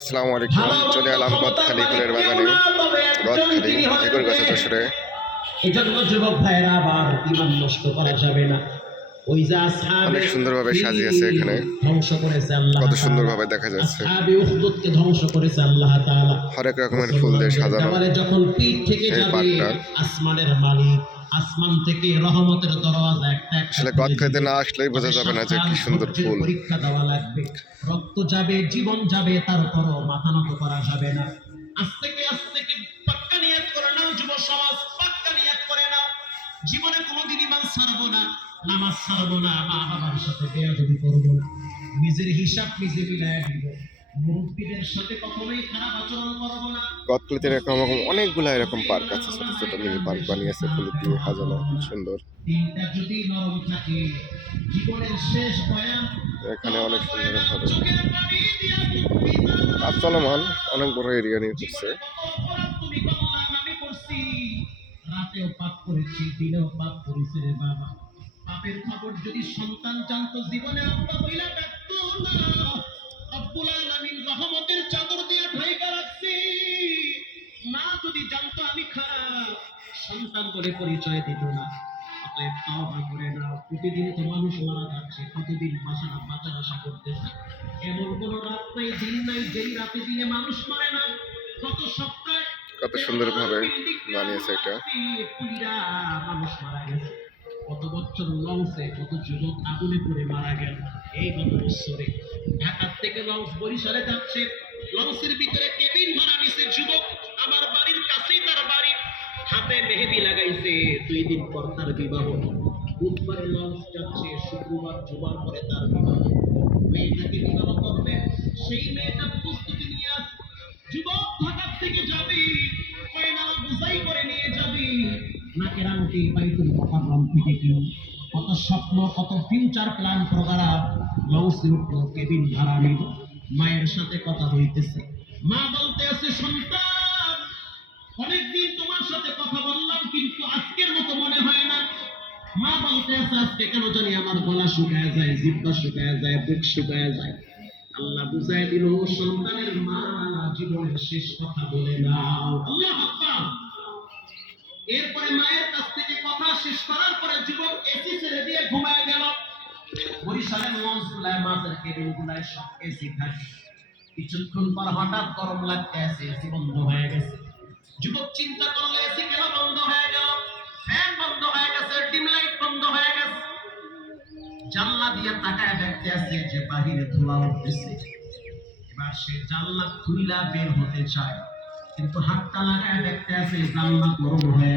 আসসালামু আলাইকুম। চলে এলাম গদখালি ফুলের বাগানে। গদখালি ঝিকর গাছে যশোরে এজন্য যুবক ভাইয়েরা আবার ইমান নষ্ট করা যাবে না। ওই যে অনেক সুন্দরভাবে সাজিয়েছে এখানে। ধ্বংস করেছে আল্লাহ কত। সুন্দরভাবে দেখা যাচ্ছে। আসহাবে উখদুদকে ধ্বংস করেছে আল্লাহ তাআলা। হরেক রকমের ফুল দিয়ে সাজানো যখন পিঠ থেকে যাবে আসমানের মালিক আসমান থেকে রহমতের দরওয়াজা একটা আসলে না আসলেই বোঝা যাবে না যে কি সুন্দর ফুল। পরীক্ষা দেওয়া লাগবে। রক্ত যাবে জীবন যাবে তারপরও মাথা নত করা যাবে না। আজ থেকে আজ থেকে পাক্কা নিয়াত করে নাও যুব সমাজ পাক্কা নিয়াত করে নাও। জীবনে কোনোদিন ইমান ছাড়বো না নামাজ ছাড়বো না মা বাবার সাথে বেয়াদবি করব না। নিজের হিসাব নিজে মিলায় দিব। গদখালিতে এরকম অনেকগুলা এরকম পার্ক আছে ছোট ছোট মিনি পার্ক বানিয়েছে ফুল দিয়ে সাজানো খুব সুন্দর। এখানে অনেক সুন্দর ভাবে কাজ চলমান অনেক বড় এরিয়া নিয়ে করছে তুমি করলাম আমি করছি। রাতেও পাপ করেছি দিনেও পাপ করেছি রে বাবা। পাপের খবর যদি সন্তান জানতো জীবনে আব্বা বইলা ডাকতো না রব্বুল আলামিন রহমতের চাদর দিয়ে ঢাইকা রাখছি। মা যদি জানতো আমি খারাপ সন্তান বলে পরিচয় দিত না। অতএব তাওবা করে নাও। প্রতিদিন তো মানুষ মারা যাচ্ছে বাঁচানো বাঁচার আশা করতেছে। এমন কোন রাত নাই দিন নাই যেই রাতে দিনে মানুষ মারে না গত সপ্তাহে কত সুন্দরভাবে বানিয়েছে এটা। মানুষ মারা গেছে। কত বছর লঞ্চে, কত যুবক আগুনে পড়ে মারা গেল। এই গত বছরে? ঢাকার থেকে লঞ্চ বরিশালে যাচ্ছে। লঞ্চের ভিতরে কেবিন ভাড়া নিছে যুবক। আমার বাড়ির কাছেই তার বাড়ি। হাতে মেহেদি লাগাইছে। দুই দিন পর তার বিবাহ। বুধবারে লঞ্চ যাচ্ছে। শুক্রবার, জুমার পরে তার বিবাহ। মেয়েটাকে বিবাহ করবে। সেই মেয়েটা প্রস্তুতি নিয়ে আস। যুবক ঢাকার থেকে যাবি। কত স্বপ্ন, কত ফিউচার প্ল্যান লঞ্চে উঠল, কেবিন ভাড়া নিল, মায়ের সাথে কথা হইতেছে। মা বলতে আছে, সন্তান, অনেকদিন তোমার সাথে কথা বললাম, কিন্তু আজকের মতো মনে হয় না। মা বলতে আছে, আজকে কেন জানি আমার গলা শুকায় যায়, জিব্বা শুকায় যায়, বুক শুকায় যায়। আল্লাহ বুঝাই দিল, সন্তানের মা জীবনের শেষ কথা বলে নাও আল্লাহ আকবার। এরপরে মায়ের কাছ থেকে কথা শেষ করার পরে যুবক এসি ছেড়ে দিয়ে ঘুমায় গেল। বরিশালের লঞ্চ গুলায় মাছের কেবিন গুলায় সব এসি থাকে কিছুক্ষণ পর হঠাৎ গরম লাগতে আছে এসি বন্ধ হয়ে গেছে। যুবক চিন্তা করলে এসি কেন বন্ধ হয়ে গেল? ফ্যান বন্ধ হয়ে গেছে, ডিম লাইট বন্ধ হয়ে গেছে। জানলা দিয়ে তাকায় দেখতে আছে যে বাহিরে ধোঁয়া উঠতেছে। এবার সে জানলা খুইলা বের হতে চায়। কিন্তু হাতটা লাগায় দেখতে আছে জানলা গরম হয়ে